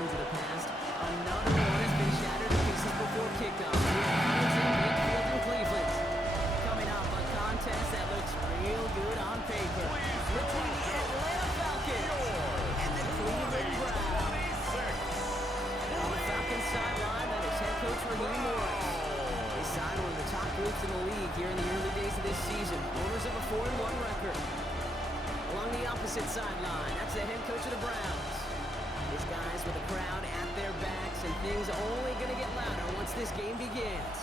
illusions of the past, another one has been shattered to pieces before kickoff. It's in midfield in Cleveland. Coming up, a contest that looks real good on paper between the Atlanta Falcons and the Cleveland Browns. On the Falcons sideline, that is head coach Raheem Morris. They signed one of the top groups in the league here in the early days of this season, owners of a 4-1 record. Along the opposite sideline, that's the head coach of the Browns. These guys with a crowd at their backs, and things only going to get louder once this game begins.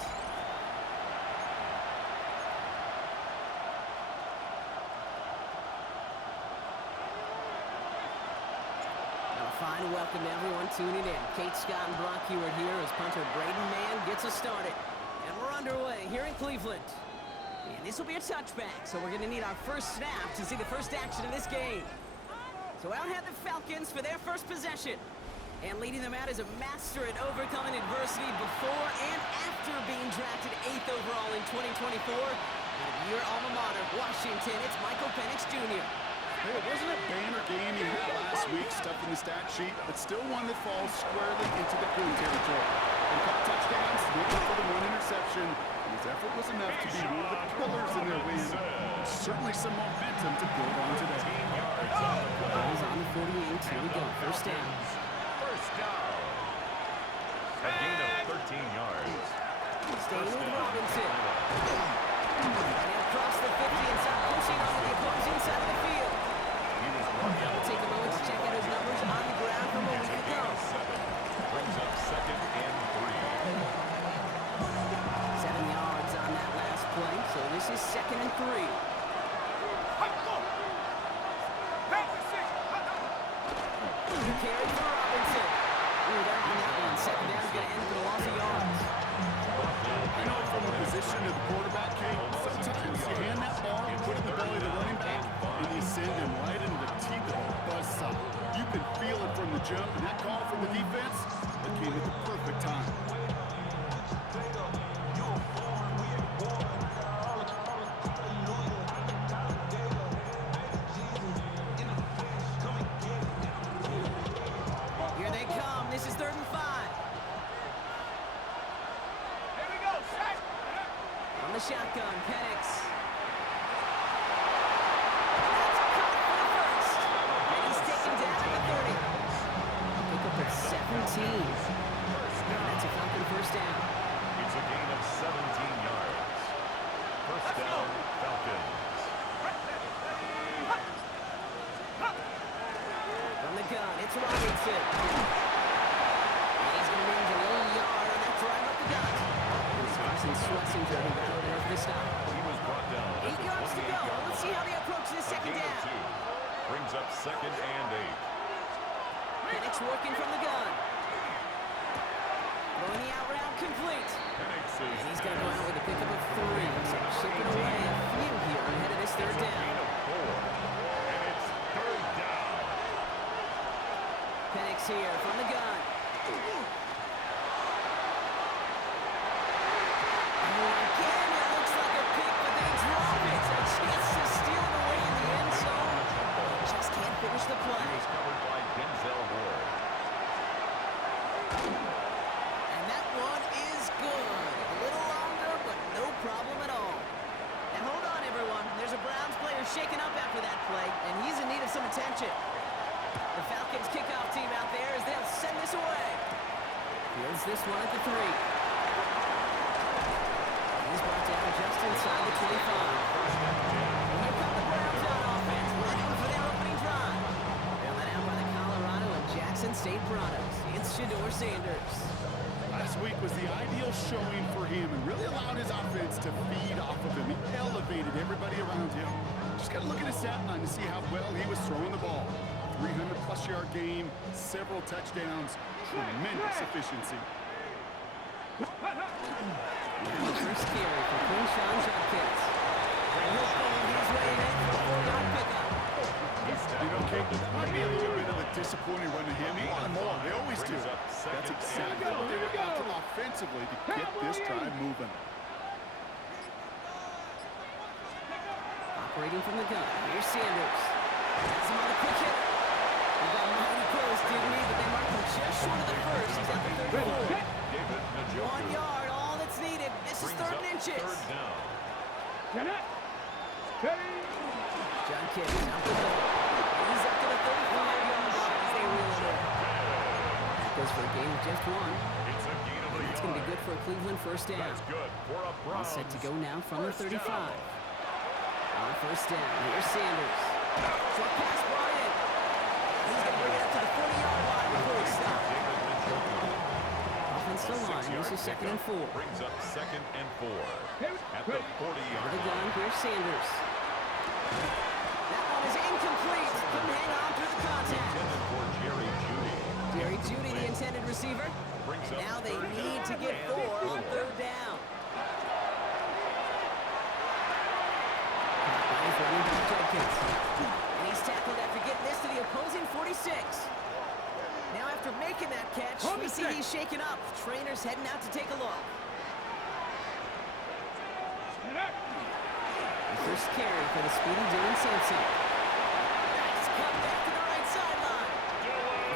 A fine welcome to everyone tuning in. Kate, Scott, and Brock Hewitt here as punter Braden Mann gets us started. And we're underway here in Cleveland. And this will be a touchback, so we're going to need our first snap to see the first action of this game. So out head the Falcons for their first possession. And leading them out is a master at overcoming adversity before and after being drafted 8th overall in 2024. And your alma mater, Washington, it's Michael Penix Jr. Hey, it wasn't a banner game he had last week, stuff in the stat sheet, but still one that falls squarely into the Coon territory. They caught touchdowns, looking for the one interception. His effort was enough to be one of the pillars in their win. Certainly some momentum to build on today. Ball's on the 48. Here we go. First down. First down. A gain of 13 yards. Staying with Robinson. And across the 50 and start pushing on the opposing side of the field. We'll take a moment to check out his numbers on the ground from a week ago. Brings up 2nd and 3. 7 yards on that last play, so this is 2nd and 3. The carry for Robinson. Ooh, they're on that one. 2nd down is going to end with a loss of yards. You know, from the position of the quarterback, Kate, sometimes you hand that ball, you put it in the belly of the running back, and you send him right into the teeth of a buzzsaw. You can feel it from the jump, and that call from the defense, it came at the perfect time. Here they come. This is 3rd and 5. Here we go, set! On the shotgun, Penix. Pick up at 17. That's a Falcon first down. It's a gain of 17 yards. First down, Falcons. From the gun, it's Robinson. And he's going to manage a little yard on that drive up the gut. It's Carson Swessinger who battled it over the stop. He was brought down. 8 yards to go. Let's see how they approach this second Gain of down. 2. Brings up 2nd and 8. Penix working from the gun. Throwing the out route complete. Penix And is he's going to go out with a pickup of 3. So chipping away a few here ahead of this third It's a gain down. of 4. And it's 3rd down. Penix here from the gun. And again, it looks like a pick, but they drop it. A chance to steal it away in the end zone. Just can't finish the He play. was covered by Denzel Ward. And that one is good. A little longer, but no problem at all. And hold on, everyone. There's a Browns player shaken up after that play, and he's in need of some attention. The Falcons kickoff team out there as they'll send this away. Fields this one at the 3. He's brought down just inside the 25. Here come the Browns on offense, ready for their opening drive. They're led out by the Colorado and Jackson State products. It's Shedeur Sanders. Last week was the ideal showing for him and really allowed his offense to feed off of him. He elevated everybody around him. Just got to look at his stat line to see how well he was throwing the ball. 300-plus yard game, several touchdowns, tremendous efficiency. And the first carry for Quinshon Judkins. And he'll find his way in for a 4-yard pickup. You know, Kate, that might be a little bit of a disappointing run to him. He wanted more. They always do. That's exactly what they were after offensively to get this drive moving. Operating from the gun. Here's Sanders. Has him on a quick hit. got mighty close, didn't he? But they marked him just short of the first. He's at the 34. David 1 Njoku yard, all that's needed. This is brings third up and inches. third down. John Kitts out the middle. He's up to the 35-yard line as they reel it in. That goes for a gain of just one. It's a gain of a That's going to be yard. good for a Cleveland first down. That's good for a All Browns. set to go now from the first 35. down. On first down, here's Sanders. Short pass brought in. He's going to bring it up to the 40-yard line before he stops. David Njoku. Offensive line, this is second and 4. Brings up second and 4. At the 40-yard For the line. gun, here's Sanders. That one is incomplete. Couldn't hang on through the contact. Intended for Jerry Jeudy. Jerry Jeudy, the intended receiver. Brings And up now they third need down to get and 4 on third down. He's running back Judkins. And he's tackled after getting this to the opposing 46. Now after making that catch, we see he's shaken up. Trainer's heading out to take a look. The first carry for the speedy Dylan Sampson. Nice cut back to the right sideline.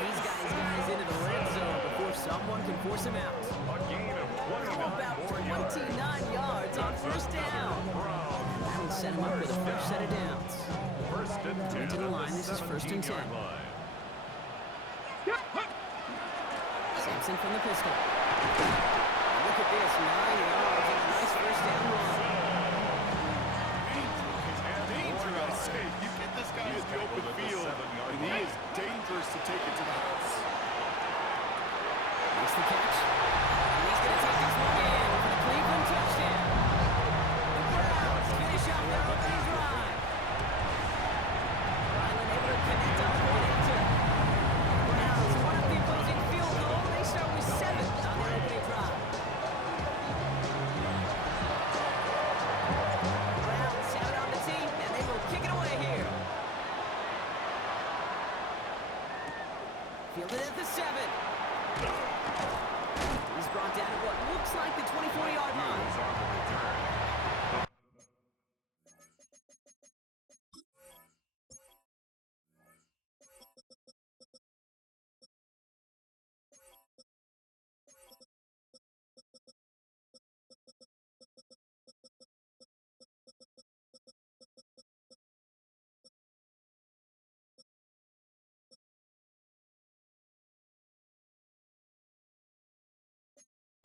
These guys into the red zone before someone can force him out. A gain of How 29 about more yards. 29 yards on first down? Browns. That'll set him up with a fresh set of downs. First and 10 to the at line. This is first and 10. 17-yard line. Sampson from the pistol. Look at this, 9 yards and a nice first down run. Danger, I say. You get this guy in the open field, and he is dangerous to take it to the house. Makes the catch. And he's going to take this one in for the Cleveland touchdown. The Browns finish off their opening drive. Ryland able to connect on the point after. Browns one up the opposing field goal. They start with 7 on their opening drive. Browns have it on the team, and they will kick it away here. Fielded at the 7. He's brought down at what looks like the 24-yard line. He's on the return.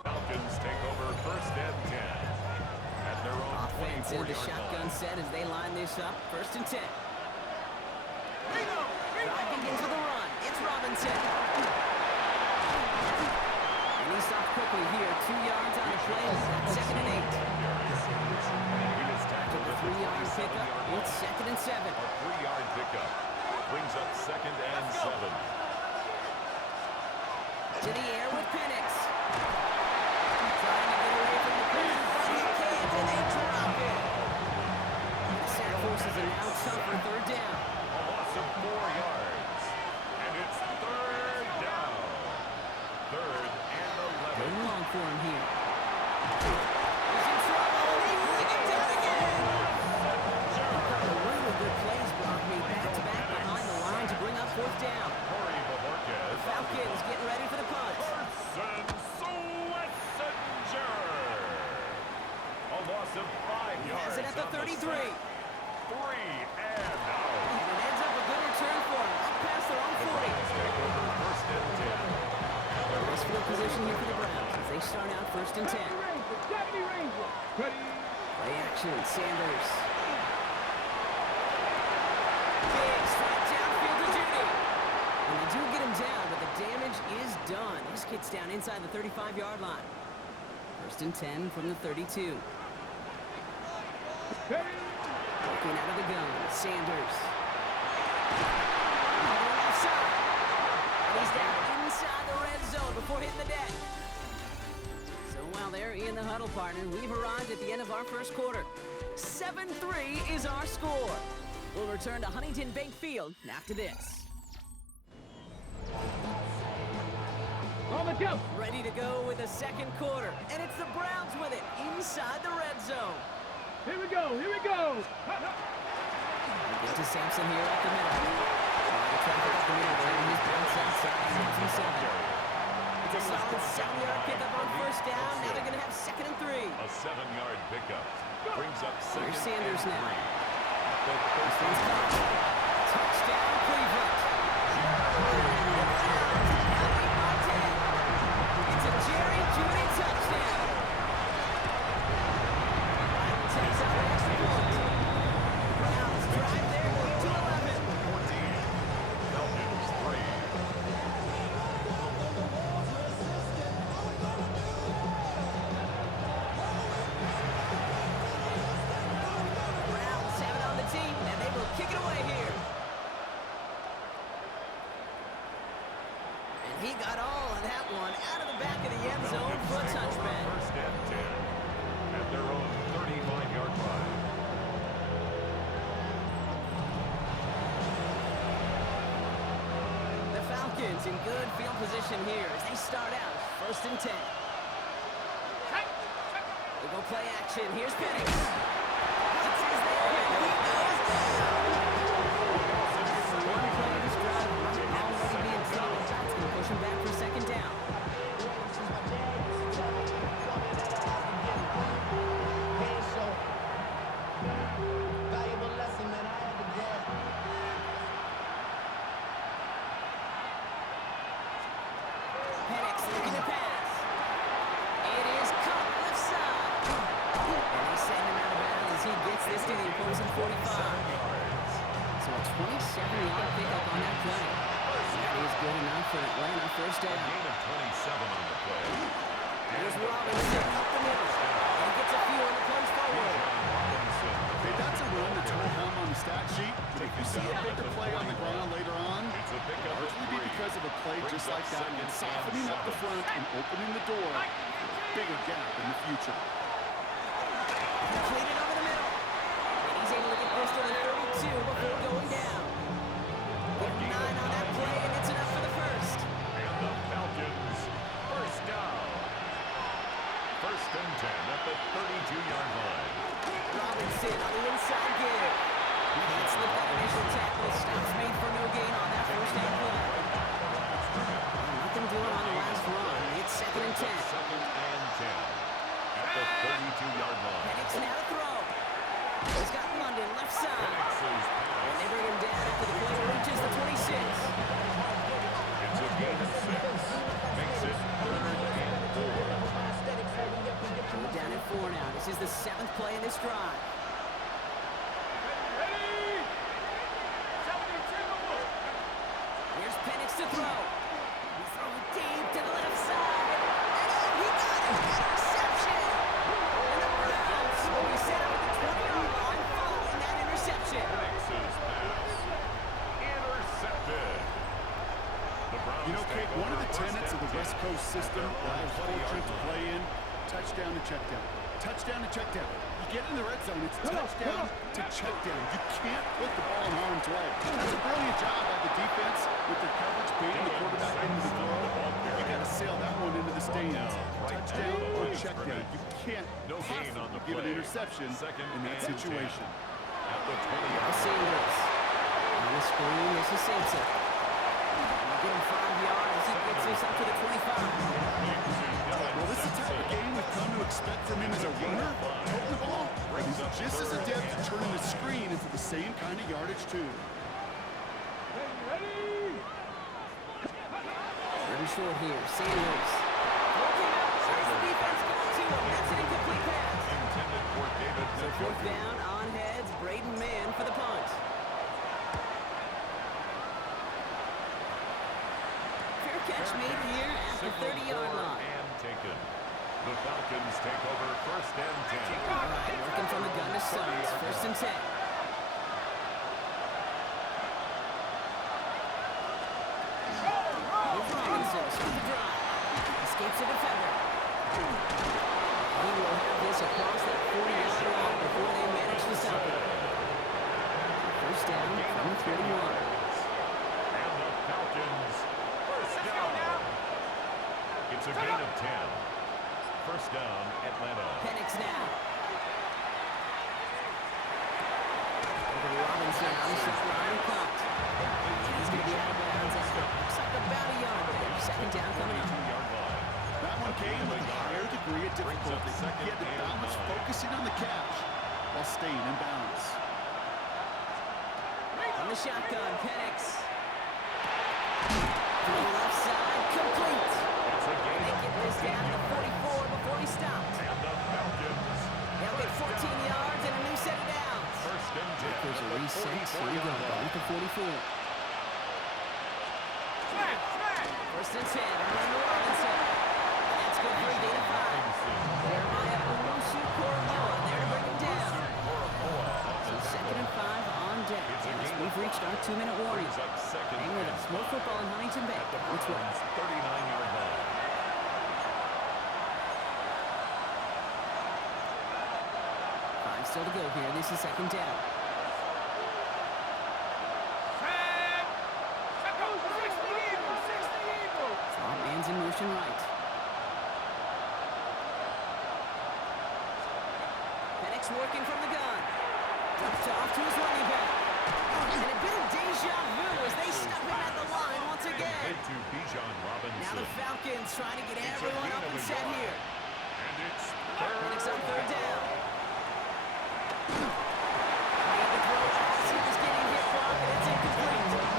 Falcons take over first and 10 at their own Offense into the 24-yard shotgun line. set as they line this up. First and 10. Driving into the run. It's Robinson. And he stopped quickly here. 2 yards on the play. That's second and 8. He was tackled The at the 3-yard 27-yard pickup. line. It's second and 7. A 3-yard pickup brings up second and 7. To the air with Penix. Trying to get away from the pressure, but he can't, and they drop it. The sack forces are now tough for third down. A loss of 4 yards. And it's third down. Third and 11. Going long for him here. He's in trouble, and they bring it down again. A couple of really good plays, Brock, made back-to-back behind the line to bring up fourth down. Corey Bojorquez. Falcons getting ready for the punt. Carson Schlesinger. A loss of 5 yards. Has it at the on 33. sack. 3 and out. And it ends up a good return for him, up past their own 40. Browns take over first and 10. Nice field position here for the Browns as they start out first and 10. Play action, Sanders. Big strike downfield to Jeudy. And they do get him down, but the damage is done. This kid's down inside the 35-yard line. First and 10 from the 32. Looking out of the gun, Sanders. Going offside. And he's down inside the red zone before hitting the deck. So while they're in the huddle, partner, we've arrived at the end of our first quarter. 7-3 is our score. We'll return to Huntington Bank Field after this. On the jump. Ready to go with the second quarter. And it's the Browns with it inside the red zone. Here we go. We get to Sampson here up the middle. The traffic up the middle there, and he's bounced outside. 6-7. It's a solid 7-yard pickup on first down. Now they're going to have 2nd and 3. A 7-yard pickup brings up second Here's Sanders and now. 3. The He's caught. Touchdown, Cleveland. It's a Jerry Jeudy touchdown. Takes out an extra point. Browns drive their lead to 11. 14. Falcons 3. Browns have it on the team, and they will kick it away here. And he got all of that one out of the back of the end zone for a touchback. First and 10 at their own 35-yard line. The Falcons in good field position here as they start out 1st and 10. They go play action. Here's Penix. Hutz is there, and he goes down. One play of this drive, already being thrown. That's going to push him back for 2nd down. Penix looking to pass. It is caught left side. And they send him out of bounds as he gets this to the opposing 45. So a 27-yard pickup on that play. That is good enough for Atlanta. First A down. gain of 27 on the play. Here's Robinson up the middle. And he gets a few on the punch forward. Robinson. Okay, that's a run that's right home on the stat sheet. But if you see a bigger play on the ground later on, It's a pickup of largely be 3. because of a play Brings just up like that one, second and softening up the 7. front and opening the door. Bigger gap in the future. Completed over the middle. And he's able to get this to the 32 before going down. Get 9 on that play, and it's enough for the first. And the Falcons first down. 1st and 10 at the 32-yard line. Robinson on the inside give. Can't slip that initial tackle. Stops made for no gain on that first down play. Nothing doing on the last run. It's 2nd and 10. 2nd and 10 at the 32-yard line. Penix now to throw. He's got London left side. Penix's And pass. they bring him down after the play reaches the 26. It's a gain of 6. Makes it 3rd and 4. We're down at 4 now. This is the 7th play in this drive. Here's Penix to throw. He's throwing deep to the left side. And he got it. Interception. And the Browns will be set up at the 20-yard line following that interception. Penix's pass. Intercepted. The Browns You know, Kate, take one of over the first tenets of and the 10 West Coast system at that I was their own fortunate to 20-yard play line. in, touchdown to check down. Touchdown to check down. You get in the red zone, it's touchdown to check down. You can't put the ball in harm's way. That's a brilliant job by the defense with their coverage baiting the quarterback into the throw. You got to sail that one into the stands. Touchdown or check down. You can't No gain on the possibly give an play. interception 2nd in that and 10 situation. at the 20-yard line. Sanders. On the screen, this is Simpson. Get him 5 yards as he gets this up to the 25. Well, this is the type of game we've come to expect from him as a runner, toting the ball, but he's just as adept at turning the screen into the same kind of yardage, too. Third and short here. Sanders. Looking up. There's the defense going to him. That's an incomplete pass. Intended for David So 4th Njoku. down on heads. Braden Mann for the punt. Fair catch made here at the 30-yard line. And taken. The Falcons take over 1st and 10. All right, working from the gun to Suggs. 1st and 10. Here's Robinson. Start the drive. Escapes a defender. He will have this across that 40-yard line before they manage to stop it. First down from 31. And the Falcons first down. It's a gain of 10. First down, Atlanta. Penix now. Over to Robinson on the shot line. Caught. He's going to game with a higher degree of difficulty. He had to balance focusing on the catch while staying in balance. On the shotgun, Penix. To the left side, complete. They get this down to 44 before he stopped. And the Falcons. They'll get 14 yards and a new set of downs. First and 10. There's a reset, so we go at the 44. First and 10, Armando Robinson. That's good for a gain of 5. Jeremiah Owusu-Koramoah there to bring him down. So second and 5 on deck. As we've reached our 2-minute warning. Hang with us. More football in Huntington Bay. Let's roll. 39-yard line. 5 still to go here. This is second down. Front man's in motion right. Penix working from the gun. Dumps off to his running back. And a bit of deja vu as they stop him at the line once again. To Bijan Robinson. Now the Falcons trying to get everyone up and set here. And it's Penix on third down. Made the throw as he was getting hit from, and it's incomplete.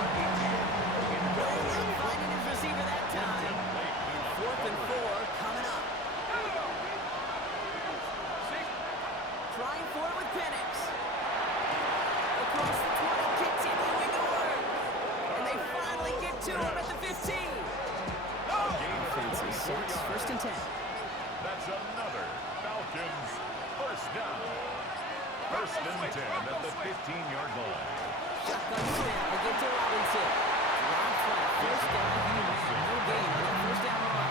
Rolling, finding his receiver that time. And 4th and 4 coming up. Trying for it with Penix. Across the 20, continuing to work. And they finally get to him at the 15. Defense is 6, first and 10. That's another Falcons first down. First and 10 at the 15-yard line. Shotgun snap, they get to Robinson. Round flat, first down, no gain on that first down run.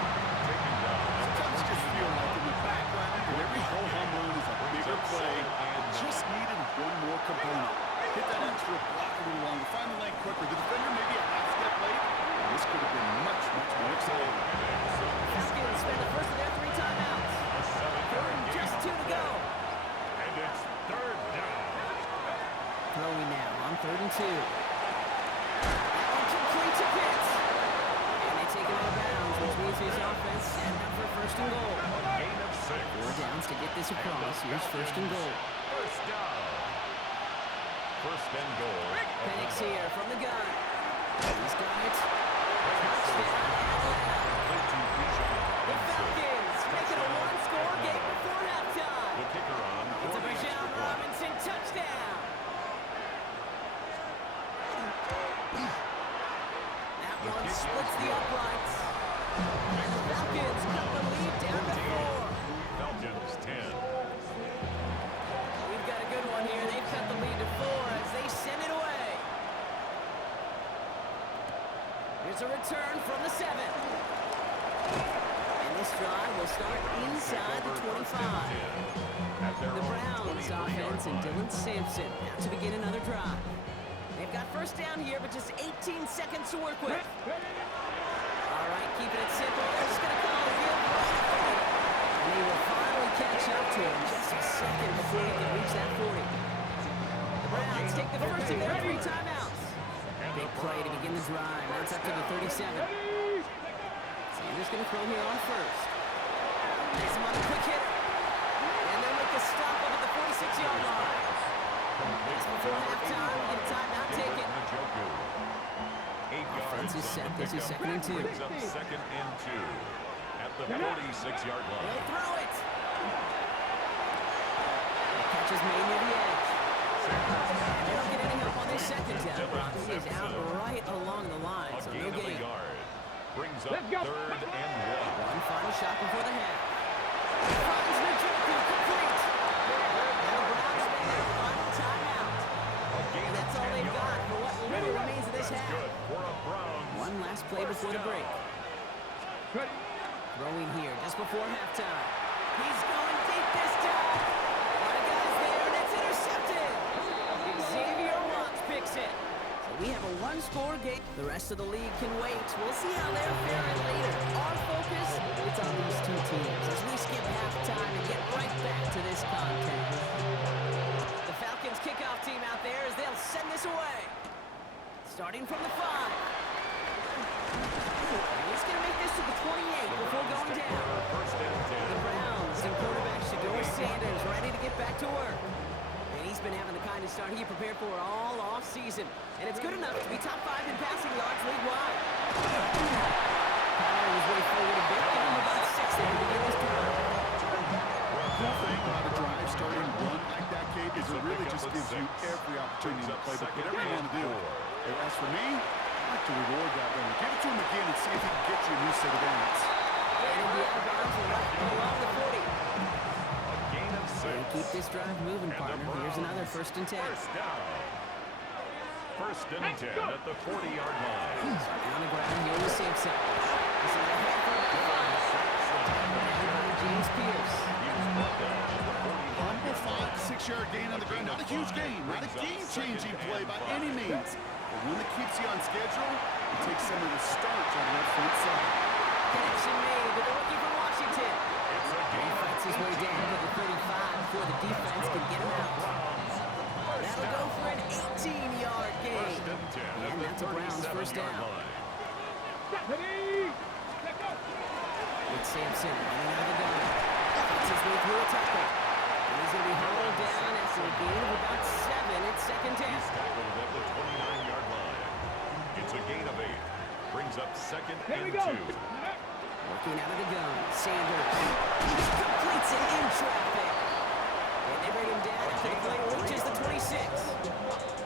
Taken down. Sometimes just feel like in the background, every whole home run is a bigger play. It just needed one more component. Hit that extra block a little longer, find the lane quicker. The defender maybe a half step late, and this could have been much, much more exciting. Falcons spend the first of their 3 timeouts. Third and just 2 to go. And it's third down. Throwing now on 3rd and 2. That one complete to Pitts. And they take it out of bounds, which means his offense setting up for first and goal. Gain of 6. 4 downs to get this across. Here's first and goal. First down. First and goal. Penix here from the gun. He's got it. Touchdown, Atlanta. The Falcons make it a 1-score game before halftime. The kicker on. It's a Bijan Robinson touchdown. That one splits the uprights. And the Falcons cut the lead down to 4. Falcons 10. We've got a good one here. They've cut the lead to 4 as they send it away. Here's a return from the 7. And this drive will start inside the 25. The Browns offense and Dylan Sampson have to begin another drive. They've got first down here, but just 18 seconds to work with. All right, keeping it simple. They're just going to call it good. And they will finally catch up to him just a second before he can reach that 40. The Browns take the first of their 3 timeouts. Big play to begin the drive. Now it's up to the 37. Sanders going to throw here on first. Makes him on a quick hitter. And they'll make the stop up at the 46-yard line. Just before halftime, we get a timeout taken. Offense is set. This is second and 2. Brings up second and 2 at the 46-yard line. They'll throw it. The catch is made near the edge. They don't get any help on this second down. Brockton is out right along the line, so no gain. Brings up third and 1. One final shot before the half. Finds Njoku complete. And the Browns spend their final timeout. And that's all they've got for what little remains of this half. Good for a Browns. One last play before the break. Throwing here just before halftime. He's going deep this time. A lot of guys there, and it's intercepted. Xavier Watts picks it. So we have a 1-score game. The rest of the league can wait. We'll see how they're faring later. Our focus, it's on these 2 teams as we skip halftime and get right back to this contest. The Falcons kickoff team out there as they'll send this away. Starting from the 5. And he's going to make this to the 28 before going down. been having the kind of start he prepared for all off-season. And it's good enough to be top 5 in passing yards league-wide. Power was way forward a bit, give him about 6 there to begin this drive. The thing about a drive starting a run like that, Kate, is it really just gives you every opportunity to play whatever you want to do. As for me, I'd like to reward that one. Give it to him again and see if he can get you a new set of downs. And the out of bounds right along the 40. A gain of 6. And keep this drive moving, And the partner. Here's another first and 10. First down. First and 10 at the 40-yard line. On the ground here with Sampson. This is ahead for about 5. James Pierce. He was brought down at the 40-yard Under 5, 6-yard gain on the ground. Not a huge gain, not a game-changing play by any means. But one that keeps you on schedule and takes some of the starch on that front side. Connection made to the rookie from Washington. It's a He gain of fights his way down to the 35 before the defense can get him out. That'll go for an 18-yard gain. First and 10 at And the that's a Browns first 37-yard down. line. Ready, let go. With Sampson running out of the gun. Fights his way through a tackle. And he's going to be hauled down after a gain of about 7. It's second down. He's tackled at the 29-yard line. It's a gain of 8. Brings up second Here we and go. 2. Working out of the gun. Sanders completes it in traffic. And they bring him down after the play reaches the 26.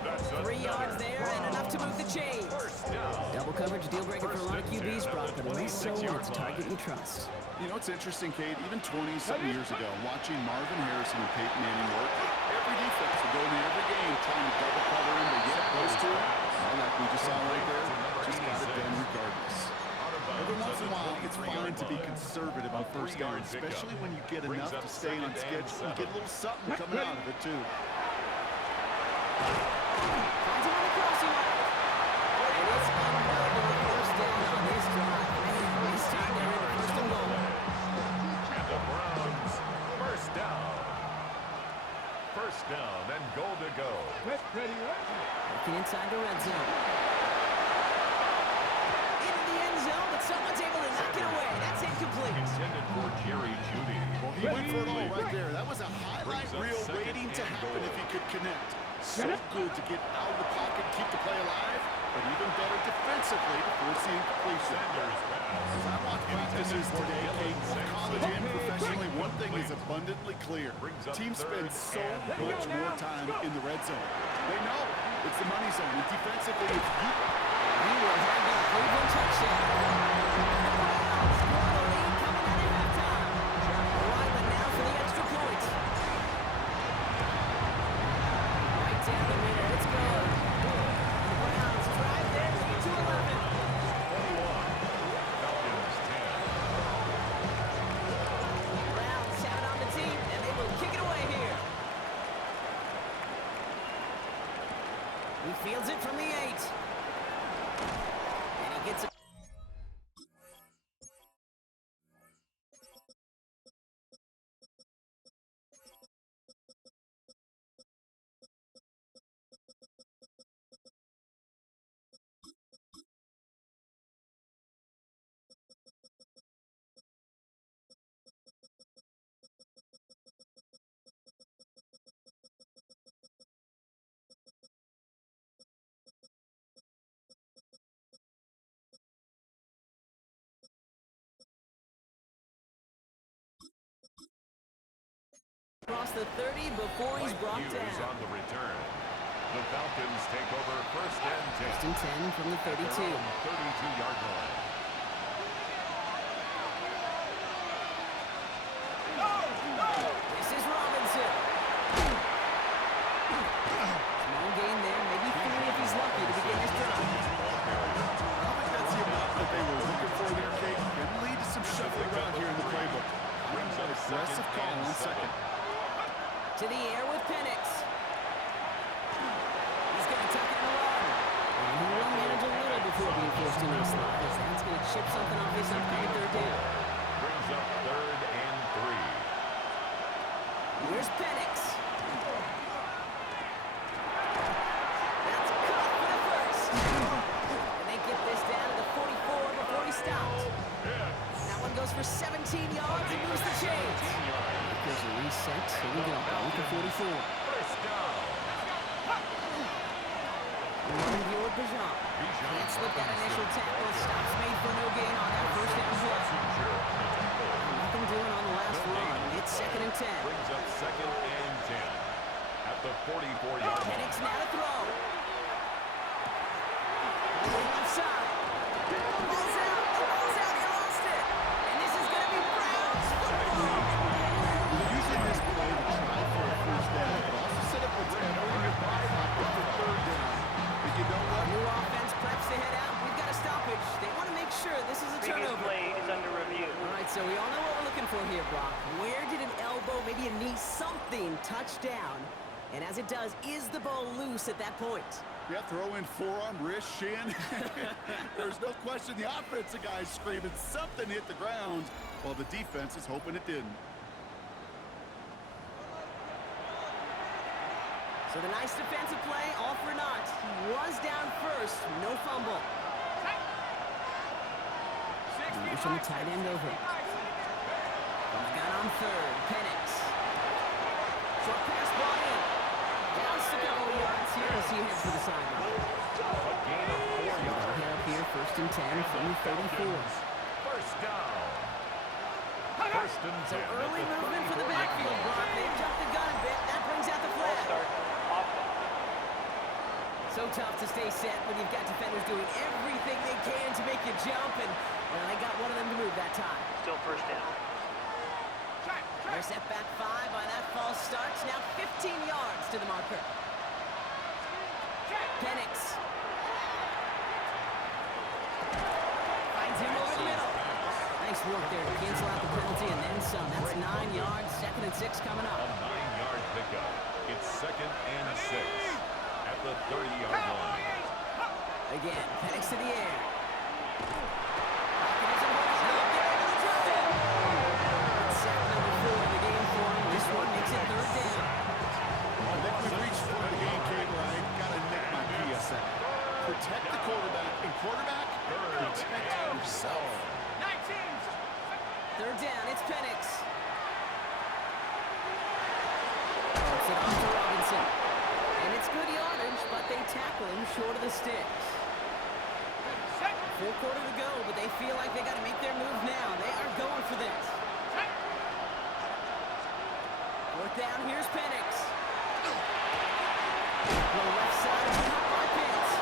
That's 3 yards there and enough to move the chains. First down. Double coverage deal breaker for a lot of QBs, Brock, but less so when it's a target you trust. You know, it's interesting, Kate, even 20-something years ago, watching Marvin Harrison and Peyton Manning work, every defense would go into every game trying to double cover him, but yet those two, like we just saw right there, just got it done regardless. Every once in a while, it's fine to be conservative on first down, especially when you get enough to stay on schedule and get a little something coming out of it, too. Finds him on the crossing line. And it's another first down on this drive. Man, this time they're in first and goal. And the Browns, first down. First down and goal to go. Ready, ready. Looking inside the red zone. Into the end zone, but someone's able to knock it away. That's incomplete. Intended for Jerry Jeudy. Well, he went for it all right there. That was a highlight reel waiting to happen if he could connect. So good to get out of the pocket, keep the play alive, but even better defensively to force the incompletion. Sanders pass. As I watch practices today, Kate, college and professionally, one thing is abundantly clear. Teams spend so much more time in the red zone. They know it's the money zone. And defensively, if you... He will have that Cleveland touchdown. The Browns draw the lead coming out of halftime. All right, but now for the extra point. Right down the middle. It's good. The Browns drive their lead to 11. 21. Falcons 10. Browns out on the team, and they will kick it away here. He fields it from the 8. And he gets it. Across the 30 before he's brought Hughes down. on the return. The Falcons take over first and 10. First and 10 from the 32. Their own 32-yard line. This is Robinson. Small gain there, maybe 3 if he's lucky to begin this drive. I don't think that's the amount that they were looking for there, Kate. Can lead to some shuffling around here in the playbook. Brings an aggressive call on second. To the air with Penix. He's going to tuck it and run. And he will manage a little before being forced into a slide, as that's going to chip something off his upcoming third down. Brings up third and 3. Here's Penix. That's caught for the first. And they get this down to the 44 before he stopped. That one goes for 17 yards and moves the chains. There's a reset. Here we go. Down to 44. First down. Running here with Bijan. Can't slip that initial tackle. Stops made for no gain on that first down play. Nothing doing on the last run. It's 2nd and 10. Brings up 2nd and 10 at the 44-yard line. Penix now to throw. Left side. Ball's out. The ball's out. He lost it. And this is going to be Browns football. Using this play to try for a first down, but also set up a tempo in your body for 3rd down. But you know what? New offense preps to head out. We've got a stoppage. They want to make sure this is a Previous turnover. play is under review. All right, so we all know what we're looking for here, Brock. Where did an elbow, maybe a knee, something touch down? And as it does, is the ball loose at that point? Yeah, throw in forearm, wrist, shin. There's no question the offensive guy's screaming something hit the ground while the defense is hoping it didn't. So the nice defensive play, all for naught. He was down first, no fumble. Push on the tight end over. From the gun on 3rd, Penix. Short pass brought in. Down a couple of yards here as he heads for the sideline. A gain of 4 yards. They'll head up here, 1st and 10 from the 34. First down. 1st and 10. So early movement for the backfield, Brock. They've jumped the gun a bit. That brings out the Ball flag. start. Offense. So tough to stay set when you've got defenders doing everything they can to make you jump, and well, they got one of them to move that time. Still first down. They're set back 5 by that false start. Now 15 yards to the marker. Penix. Finds him over the middle. Nice work there to cancel out the penalty and then some. That's 9 yards. 2nd and 6 coming A up. 9-yard pickup. It's 2nd and 6 at the 30-yard line. Again, Penix to the air. Hopkins and Holmes up there to the drop in. It's sack number 4 in the game for him. This one makes it 3rd down. I think we've reached the point of the game, Kate, where I got to nick my PSA. Protect the quarterback, and quarterback, protect yourself. 3rd down, it's Penix. Puts it off to Robinson. And it's good yardage, but they tackle him short of the sticks. Full quarter to go, but they feel like they got to make their move now. They are going for this. 4th down, here's Penix. The left side is caught by Pitts.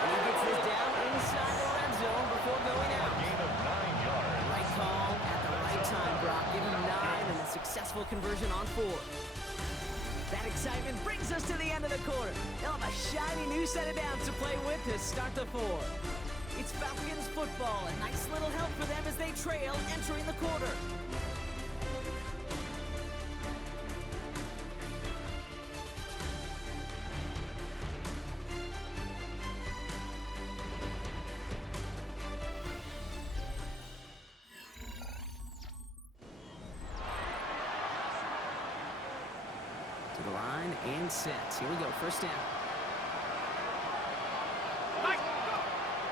And he gets this down inside the red zone before going out. Gain of 9 yards. Right call at the right time, Brock. Give him 9 and a successful conversion on 4. That excitement brings us to the end of the quarter. They'll have a shiny new set of downs to play with to start the 4. It's Falcons football. A nice little help for them as they trail entering the quarter. To the line and set. Here we go, 1st down.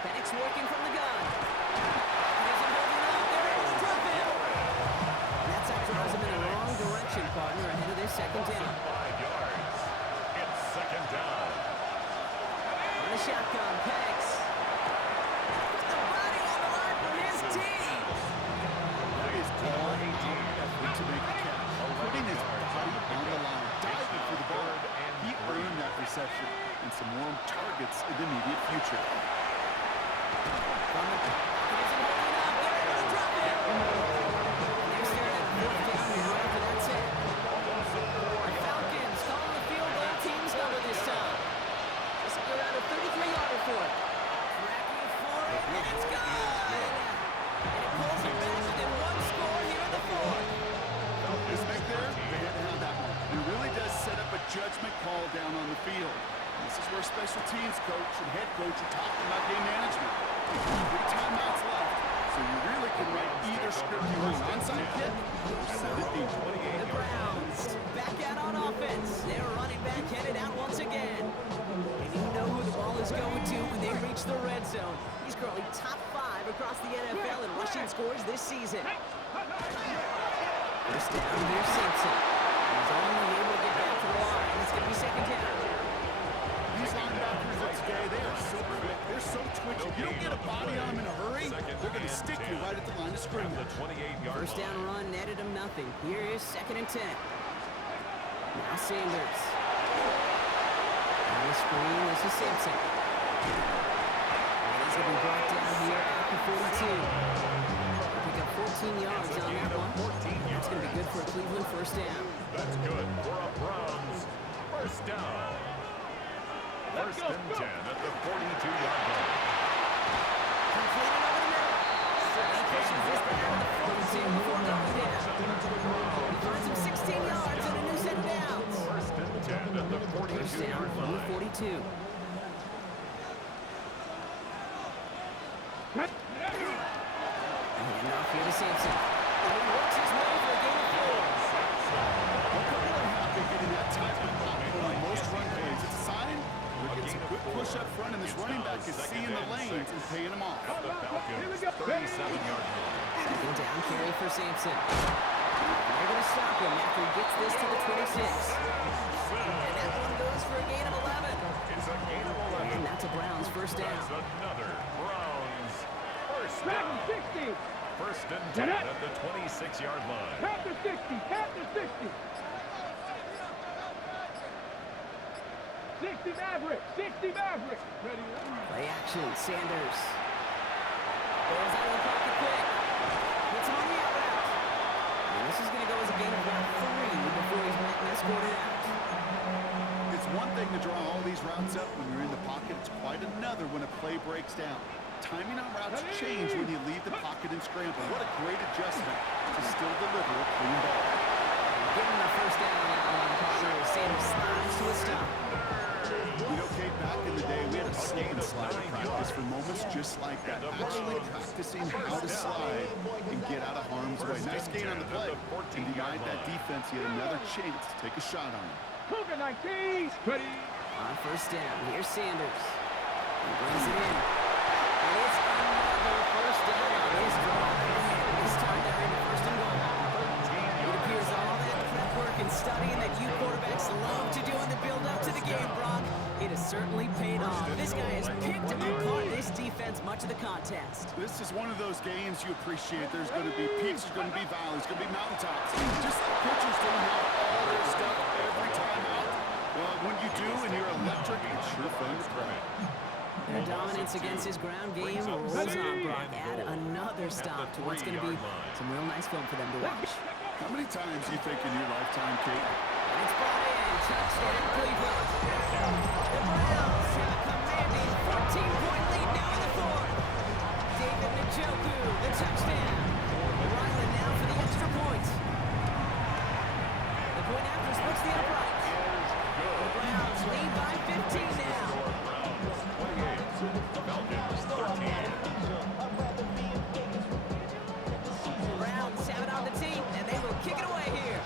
Penix working from the gun. He isn't holding up. They're able to drop it. And that's how drives him in the wrong direction, partner, ahead of their 2nd down. 5 yards. It's 2nd down. On the shotgun, Penix. With the body on the line for his team. That is all effort to make the catch. Putting his body on the line, diving for the ball. He earned that reception and some warm targets in the immediate future. He isn't holding up. They're able to drop it. And they're staring at 4th down and right for that set. The Falcons calling the field goal team's number this time. This will be around a 33-yarder for it. Tracking for it, and it's good! And it pulls it back within 1 score here in the 4th. This back there, they had to have that one. It really does set up a judgment call down on the field. This is where special teams coach and head coach are talking about game management. 3 timeouts left, so you really can write either script you want. Onside kick or set it deep. The Browns back out on offense. They're running back headed out once again. And you know who the ball is going to when they reach the red zone. He's currently top 5 across the NFL in rushing scores this season. 1st down, here's Simpson. He's only able to get back to the line. It's going to be 2nd down. body on them in a hurry, they're going to stick you right at the line of scrimmage. The 28-yard First down run netted him nothing. Here is 2nd and 10. Now Sanders. On the screen, this is Simpson. And he's going to be brought down here at the 42. He'll pick up 14 yards on that one. That's going to be good for a Cleveland first down. That's good for a Browns first down. First and 10 at the 42-yard line. Completed over the middle. He pushes this down to the 42 before going down. He finds him 16 yards and a new set of downs. First and 10 at the First down 42-yard from the line. 42. Hand off here to Sampson. And he works his way for a gain of 4. Look at really happy getting that tackle on most run plays. It's a sign we're getting some good push up front, and this running back is seeing the lanes and paying them off. The Falcons 37-yard line. Second down carry for Sampson. And they're going to stop him after he gets this to the 26. And that one goes for a gain of 11. It's a gain of 11. And that's a Browns first down. That's another Browns first Back down. to 60. First and 10 at the 26-yard line. Back to 60. Back to 60. 60 Maverick. 60 Maverick. Ready? Play action, Sanders. Goes out of the pocket quick. Puts him on the out route. And this is going to go as a gain of about 3 before he's met and escorted out. It's one thing to draw all these routes up when you're in the pocket. It's quite another when a play breaks down. Timing on routes change when you leave the pocket and scramble. What a great adjustment to still deliver a clean ball. Give him the first down on that one, partner. Sanders slides to a stop. You know, Kate, back in the day, we had a slip and slide practice for moments just like that. Actually practicing how to slide and get out of harm's way. Nice gain on the play. And denied that defense yet another chance to take a shot on him. Cougar 19. Ready? On first down, here's Sanders. He brings it in. And it's another first down on his drive. This time they're in the first and goal. It appears all that prep work and studying that you quarterbacks love to do in the build-up to the game, Brock, it has certainly paid off. This guy has picked apart this defense much of the contest. This is one of those games you appreciate. There's going to be peaks, there's going to be valleys, there's going to be mountaintops. Just like pitchers don't have all their stuff every time out. Well, when you do and you're electric, it's sure fun to play. Their dominance against his ground game rolls on, Brock. Add another stop to what's going to be some real nice film for them to watch. How many times do you think in your lifetime, Kate? And it's brought in. Touchdown, Cleveland. The Browns have a commanding 14-point lead now in the 4th. David Njoku, the touchdown. Ryland now for the extra point. The point after splits the upright. The Browns lead by 15 now. Falcons 13. Browns have it on the team, and they will kick it away here.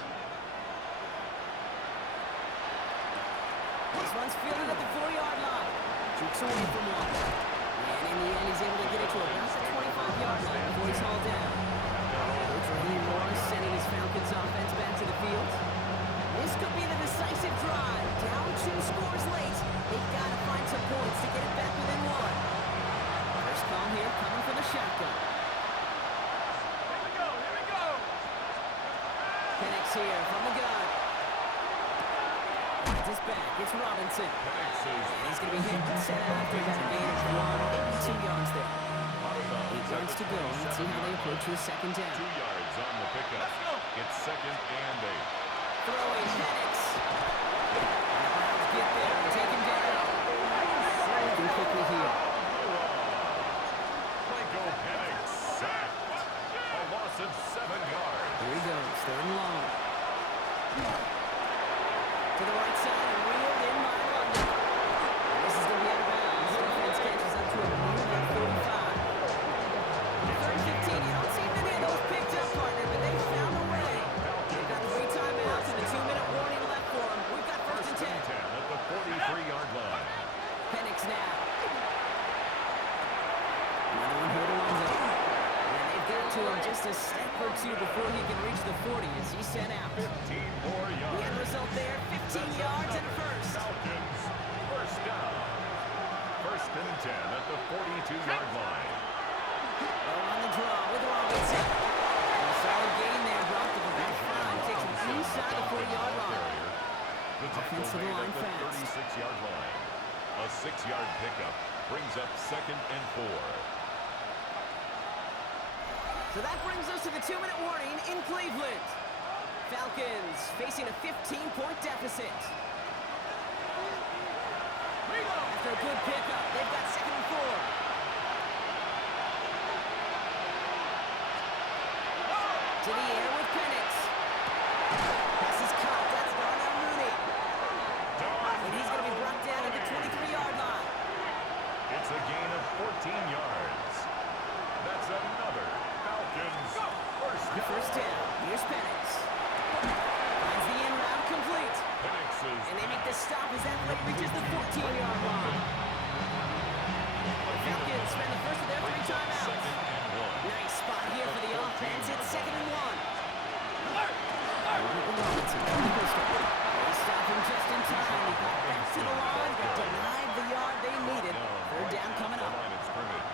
This one's fielded at the 4-yard line. Jukes away from one. And in the end, he's able to get it to about the 25-yard line before he's hauled down. Coach Raheem Morris sending his Falcons offense back to the field. This could be the decisive drive. Down 2 scores late. They've got to find some points to get it back within 1. First call here coming from the shotgun. Here we go. Here we go. Penix here from the gun. Finds his back. It's Robinson. And he's going to be hit and set after that gain of 2 yards there. 8 yards to go. Let's see how they approach this second down. 2 yards on the pickup. It's 2nd and 8. Throwing Penix. And the Browns get there and take him down. Looking quickly here. Franco Penix sacked. A loss of 7 yards. Here he goes. 3rd and long. To the right side and reeled in by London. And this is going to be out of bounds. Defense catches up to him near that 45. 3rd and 15. You don't see many of those picked up, partner, but they found a way. They've got 3 timeouts and a 2-minute warning left for them. We've got 1st and 10. At the 43-yard line. Penix now. Another one here to London. And they've got to him just a step or 2 before he can reach the 40 as he's sent out. 15 more The yards. end result there, 15 yards and a first. Falcons first down. 1st and 10 at the 42-yard line. The tackle Offensive made line at the fast. 36-yard line. A 6-yard pickup brings up 2nd and 4. So that brings us to the 2-minute warning in Cleveland. Falcons facing a 15-point deficit. After a good pickup, they've got 2nd and 4. To the air with Penix. Pass is caught. That's Darnell Mooney. And he's going to be brought down at the 23-yard line. It's a gain of 14 yards. That's another Falcons first down. First down. Here's Penix. Finds the in route complete. Penix is And they make the stop as that play reaches the 14-yard line. The Falcons spend the first of their 3 timeouts. 2nd and 1. Nice spot here for the offense. It's 2nd and 1. They stop him just in time. He got back to the line, but denied the yard they needed. Third down coming up. Line of scrimmage.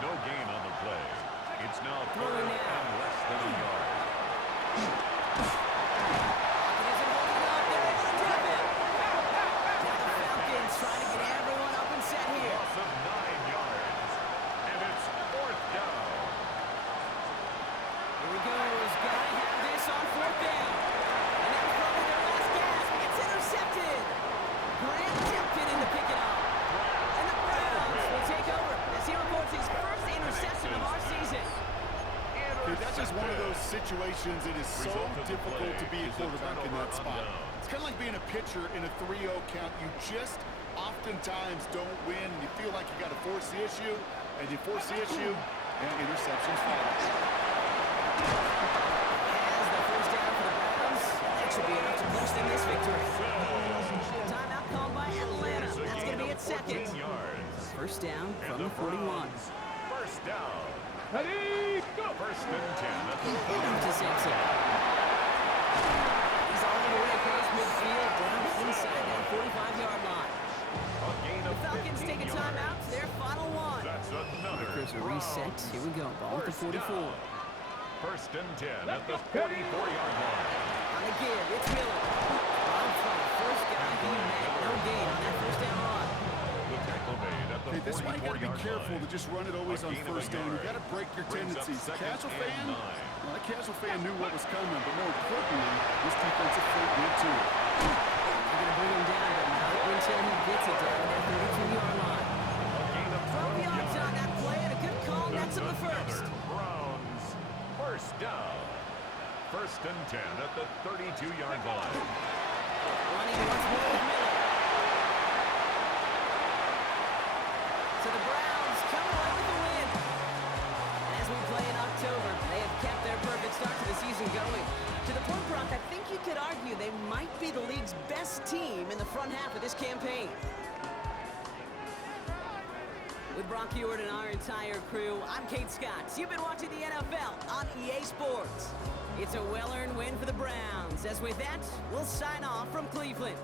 No gain on the play. It's now Throwing 3rd now. and less than a yard. It isn't holding up. They're able to drop him. Now the Falcons trying to get everyone up and set here. Loss of 9 yards. And it's 4th down. Here he goes. Gotta have this on 4th down. And that was probably their last gasp. It's intercepted. Grant Tempton in to pick it up. And the Browns will take over as he reports his first interception of our season. Okay, that's just one of those situations. It is so Result of the difficult play to be a is a quarterback in turnover that on spot. downs. It's kind of like being a pitcher in a 3-0 count. You just oftentimes don't win. You feel like you got to force the issue, and you force the issue, and interceptions follow. As the first down for the Browns, that should be enough to push them this victory. Timeout called by Atlanta. It's a That's going to gain be of at 2nd. 14 yards. First down And from the the 41. Browns, first down. Ready, go! 1st and 10 at the To Simpson. He's all the way across midfield, down inside that 45-yard line. A gain The of Falcons 15 take a timeout yards. to their final one. That's another Markers are reset. Browns Here we go. Ball at the first 44. down. 1st and 10 at the 44-yard line. On the give, it's Miller. On front, first guy he met. No gain on that first down run. The tackle made at the Okay, this is why you got to be 44-yard careful line. to just run it always A on gain of a first down. You yard. got to break your Brings up tendencies. 2nd Casual and fan, 9. well, that casual fan knew what was coming, but more importantly, this defensive front did too. They're going to bring him down, but not until he gets it down to that 32-yard line. A gain of 12 yards on that play, and a good call nets him the first. Another Browns first down. 1st and 10 at the 32-yard line. Running once more with Miller. So the Browns come away with the win. And as we play in October, they have kept their perfect start to the season going. To the point, Brock, I think you could argue they might be the league's best team in the front half of this campaign. With Brock Ewart and our entire crew, I'm Kate Scott. You've been watching the NFL on EA Sports. It's a well-earned win for the Browns. As with that, we'll sign off from Cleveland.